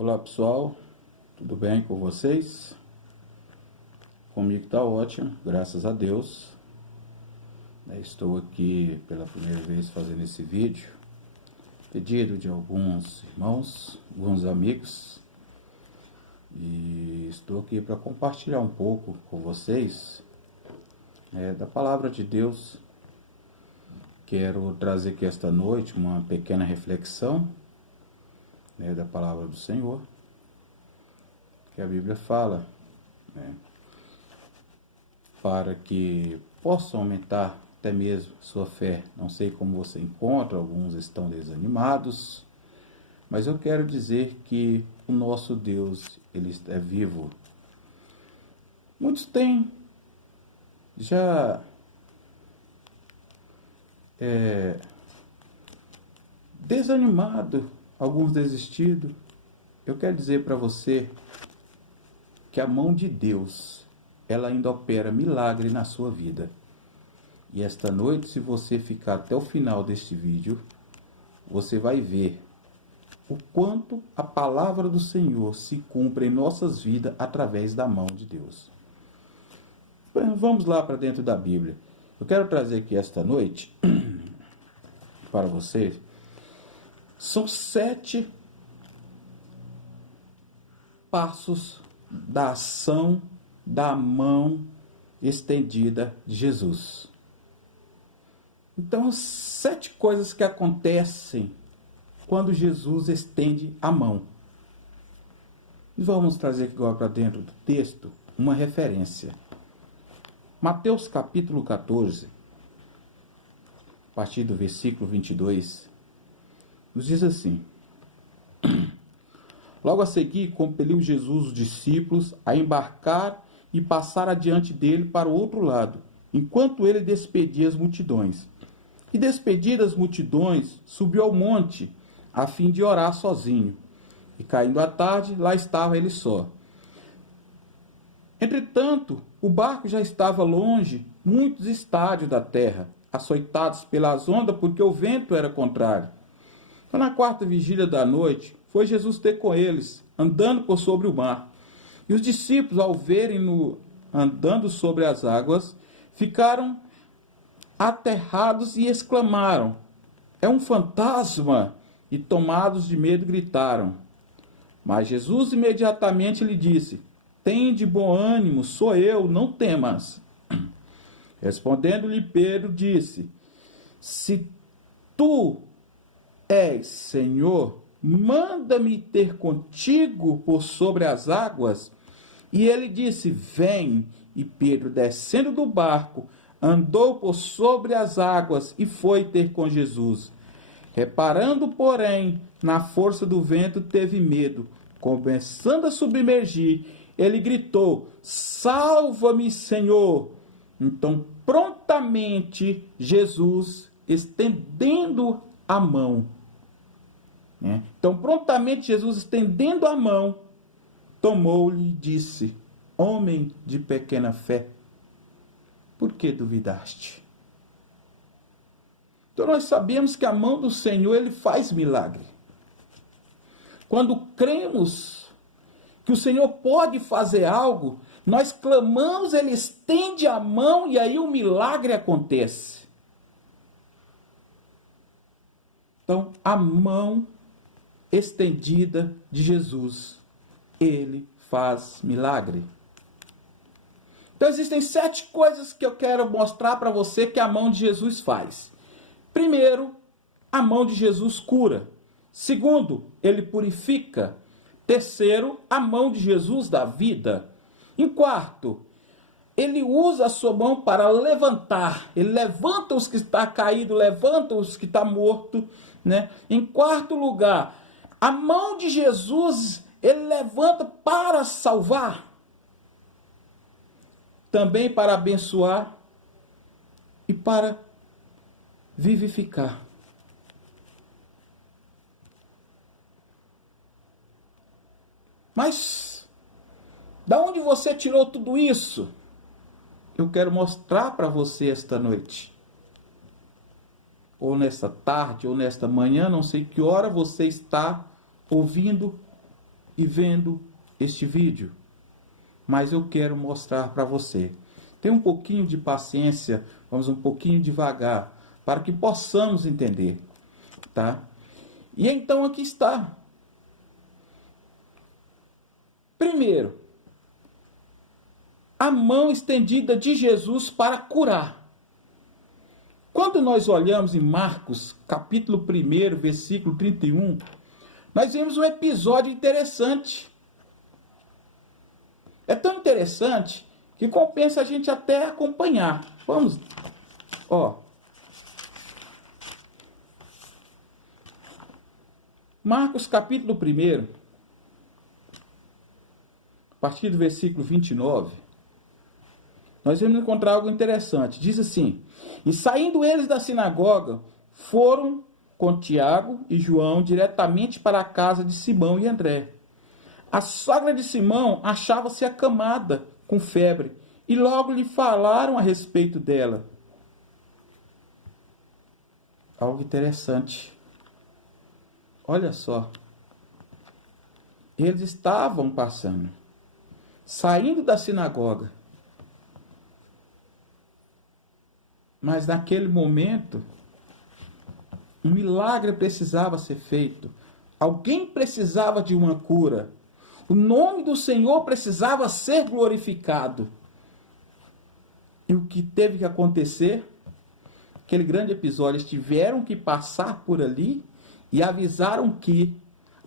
Olá pessoal, tudo bem com vocês? Comigo tá ótimo, graças a Deus. Estou aqui pela primeira vez fazendo esse vídeo, pedido de alguns irmãos, alguns amigos, e estou aqui para compartilhar um pouco com vocês da palavra de Deus. Quero trazer aqui esta noite uma pequena reflexão da palavra do Senhor, que a Bíblia fala, para que possa aumentar até mesmo sua fé. Não sei como você encontra, alguns estão desanimados, mas eu quero dizer que o nosso Deus, Ele é vivo. Muitos têm já desanimado, alguns desistido. Eu quero dizer para você que a mão de Deus, ela ainda opera milagre na sua vida. E esta noite, se você ficar até o final deste vídeo, você vai ver o quanto a palavra do Senhor se cumpre em nossas vidas através da mão de Deus. Vamos lá para dentro da Bíblia. Eu quero trazer aqui esta noite para você. São 7 passos da ação da mão estendida de Jesus. Então, 7 coisas que acontecem quando Jesus estende a mão. E vamos trazer agora para dentro do texto uma referência. Mateus capítulo 14, a partir do versículo 22, nos diz assim: Logo a seguir, compeliu Jesus os discípulos a embarcar e passar adiante dele para o outro lado, enquanto ele despedia as multidões. E despedidas as multidões, subiu ao monte, a fim de orar sozinho. E caindo a tarde, lá estava ele só. Entretanto, o barco já estava longe, muitos estádios da terra, açoitados pelas ondas, porque o vento era contrário. Então, na 4ª vigília da noite, foi Jesus ter com eles, andando por sobre o mar. E os discípulos, ao verem-no andando sobre as águas, ficaram aterrados e exclamaram: é um fantasma! E tomados de medo gritaram. Mas Jesus imediatamente lhe disse: tende bom ânimo, sou eu, não temas. Respondendo-lhe Pedro, disse: se tu és Senhor, manda-me ter contigo por sobre as águas. E ele disse: vem. E Pedro, descendo do barco, andou por sobre as águas e foi ter com Jesus. Reparando, porém, na força do vento, teve medo. Começando a submergir, ele gritou: salva-me, Senhor! Então, prontamente, Jesus, estendendo a mão, Então, prontamente, Jesus, estendendo a mão, tomou-lhe e disse: homem de pequena fé, por que duvidaste? Então, nós sabemos que a mão do Senhor, Ele faz milagre. Quando cremos que o Senhor pode fazer algo, nós clamamos, Ele estende a mão e aí o milagre acontece. Então, a mão estendida de Jesus, Ele faz milagre. Então existem 7 coisas que eu quero mostrar para você que a mão de Jesus faz. Primeiro, a mão de Jesus cura. Segundo, Ele purifica. Terceiro, a mão de Jesus dá vida. Em quarto, Ele usa a sua mão para levantar. Ele levanta os que estão caídos, levanta os que estão mortos. Em quarto lugar, a mão de Jesus, Ele levanta para salvar. Também para abençoar e para vivificar. Mas, da onde você tirou tudo isso? Eu quero mostrar para você esta noite. Ou nesta tarde, ou nesta manhã, não sei que hora você está ouvindo e vendo este vídeo, mas eu quero mostrar para você. Tenha um pouquinho de paciência, vamos um pouquinho devagar, para que possamos entender, tá? E então aqui está. Primeiro, a mão estendida de Jesus para curar. Quando nós olhamos em Marcos, capítulo 1, versículo 31, nós vemos um episódio interessante. É tão interessante que compensa a gente até acompanhar. Vamos, ó. Marcos, capítulo 1, a partir do versículo 29, nós vamos encontrar algo interessante. Diz assim: e saindo eles da sinagoga, foram com Tiago e João diretamente para a casa de Simão e André. A sogra de Simão achava-se acamada com febre, e logo lhe falaram a respeito dela. Algo interessante. Olha só. Eles estavam passando, saindo da sinagoga. Mas naquele momento, um milagre precisava ser feito. Alguém precisava de uma cura. O nome do Senhor precisava ser glorificado. E o que teve que acontecer? Aquele grande episódio, eles tiveram que passar por ali e avisaram que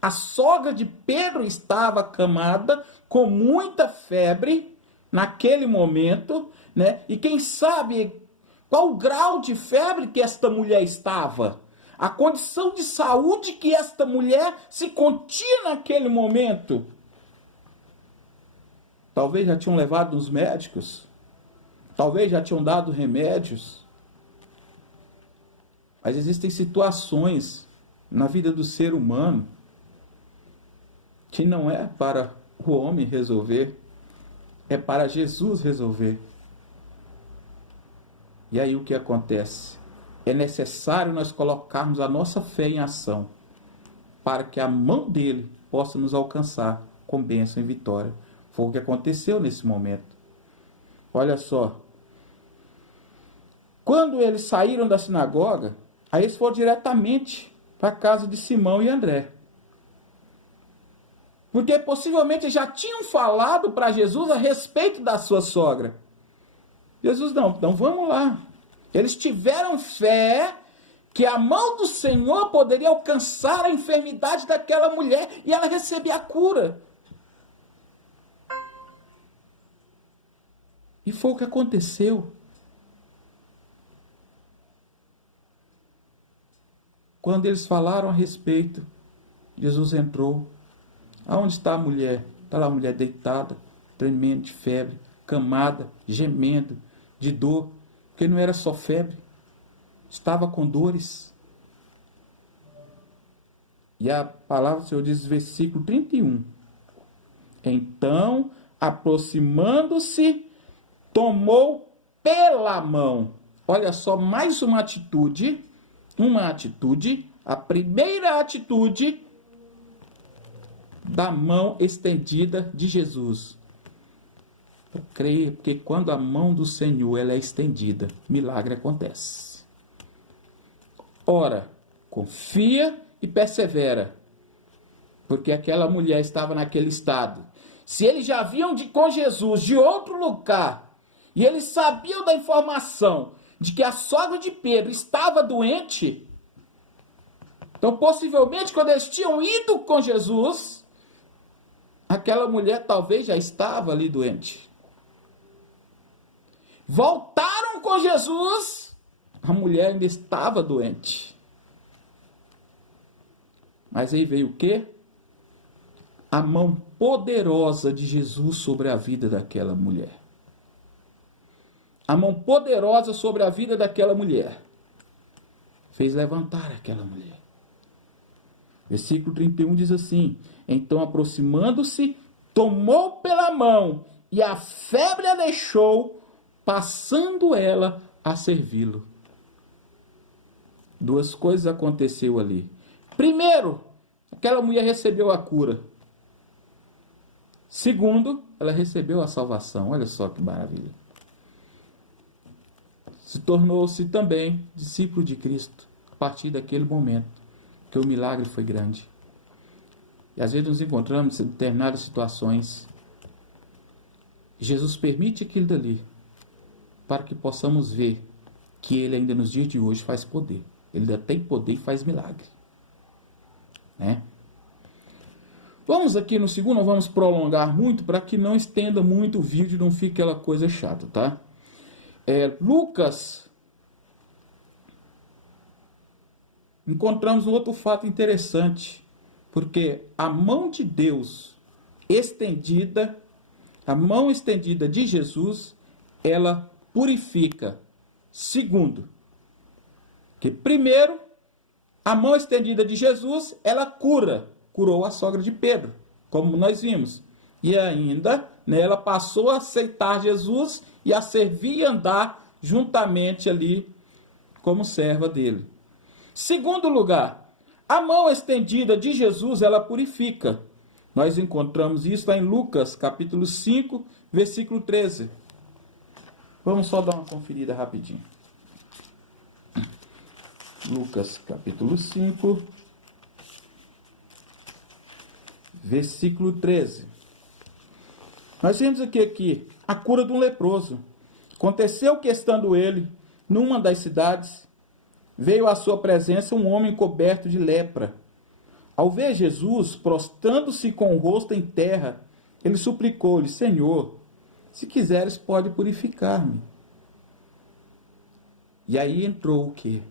a sogra de Pedro estava acamada com muita febre naquele momento, né? E quem sabe qual o grau de febre que esta mulher estava? A condição de saúde que esta mulher se continha naquele momento? Talvez já tinham levado nos médicos. Talvez já tinham dado remédios. Mas existem situações na vida do ser humano que não é para o homem resolver, é para Jesus resolver. E aí o que acontece? É necessário nós colocarmos a nossa fé em ação para que a mão dele possa nos alcançar com bênção e vitória. Foi o que aconteceu nesse momento. Olha só. Quando eles saíram da sinagoga, aí eles foram diretamente para a casa de Simão e André. Porque possivelmente já tinham falado para Jesus a respeito da sua sogra. Jesus, não, então vamos lá. Eles tiveram fé que a mão do Senhor poderia alcançar a enfermidade daquela mulher e ela receber a cura. E foi o que aconteceu. Quando eles falaram a respeito, Jesus entrou. Aonde está a mulher? Está lá a mulher deitada, tremendo de febre, camada, gemendo, de dor, porque não era só febre, estava com dores. E a palavra do Senhor diz, versículo 31. Então, aproximando-se, tomou pela mão. Olha só, mais uma atitude, a primeira atitude da mão estendida de Jesus. Eu creio, porque quando a mão do Senhor ela é estendida, milagre acontece. Ora, confia e persevera, porque aquela mulher estava naquele estado. Se eles já vinham com Jesus de outro lugar, e eles sabiam da informação de que a sogra de Pedro estava doente, então possivelmente quando eles tinham ido com Jesus, aquela mulher talvez já estava ali doente. Voltaram com Jesus, a mulher ainda estava doente. Mas aí veio o quê? A mão poderosa de Jesus sobre a vida daquela mulher. A mão poderosa sobre a vida daquela mulher fez levantar aquela mulher. Versículo 31 diz assim: então aproximando-se, tomou pela mão, e a febre a deixou, passando ela a servi-lo. Duas coisas aconteceu ali. Primeiro, aquela mulher recebeu a cura. Segundo, ela recebeu a salvação. Olha só que maravilha. Se tornou-se também discípulo de Cristo a partir daquele momento, que o milagre foi grande. E às vezes nos encontramos em determinadas situações. Jesus permite aquilo dali para que possamos ver que Ele ainda nos dias de hoje faz poder. Ele ainda tem poder e faz milagre. Né? Vamos aqui no segundo, não vamos prolongar muito para que não estenda muito o vídeo e não fique aquela coisa chata, tá? Lucas, encontramos um outro fato interessante, porque a mão de Deus estendida, a mão estendida de Jesus, ela purifica. Segundo, que primeiro, a mão estendida de Jesus, ela curou a sogra de Pedro, como nós vimos. E ainda, né, ela passou a aceitar Jesus e a servir e andar juntamente ali como serva dele. Segundo lugar, a mão estendida de Jesus, ela purifica. Nós encontramos isso lá em Lucas, capítulo 5, versículo 13. Vamos só dar uma conferida rapidinho. Lucas, capítulo 5, versículo 13. Nós vemos aqui a cura de um leproso. Aconteceu que, estando ele numa das cidades, veio à sua presença um homem coberto de lepra. Ao ver Jesus, prostrando-se com o rosto em terra, ele suplicou-lhe: Senhor, se quiseres, pode purificar-me. E aí entrou o quê?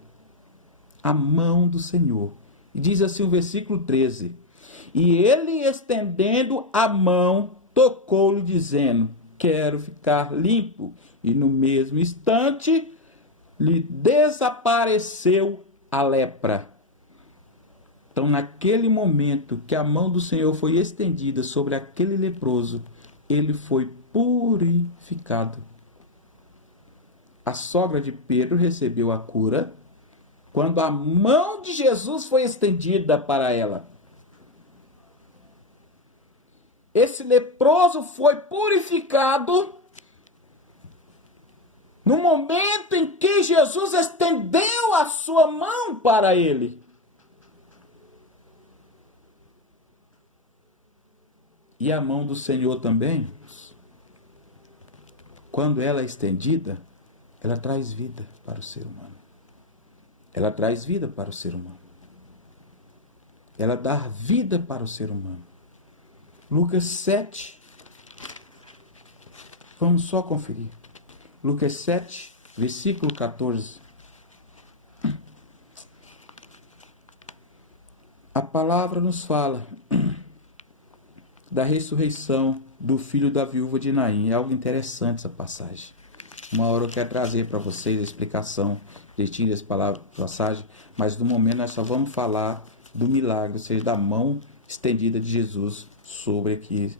A mão do Senhor. E diz assim o versículo 13: E ele, estendendo a mão, tocou-lhe, dizendo: Quero ficar limpo. E no mesmo instante lhe desapareceu a lepra. Então, naquele momento que a mão do Senhor foi estendida sobre aquele leproso, ele foi purificado. A sogra de Pedro recebeu a cura quando a mão de Jesus foi estendida para ela. Esse leproso foi purificado no momento em que Jesus estendeu a sua mão para ele. E a mão do Senhor também, quando ela é estendida, ela traz vida para o ser humano. Ela traz vida para o ser humano. Ela dá vida para o ser humano. Lucas 7. Vamos só conferir. Lucas 7, versículo 14. A palavra nos fala da ressurreição do filho da viúva de Naim. É algo interessante essa passagem. Uma hora eu quero trazer para vocês a explicação direitinho dessa passagem, mas no momento nós só vamos falar do milagre, ou seja, da mão estendida de Jesus sobre aqui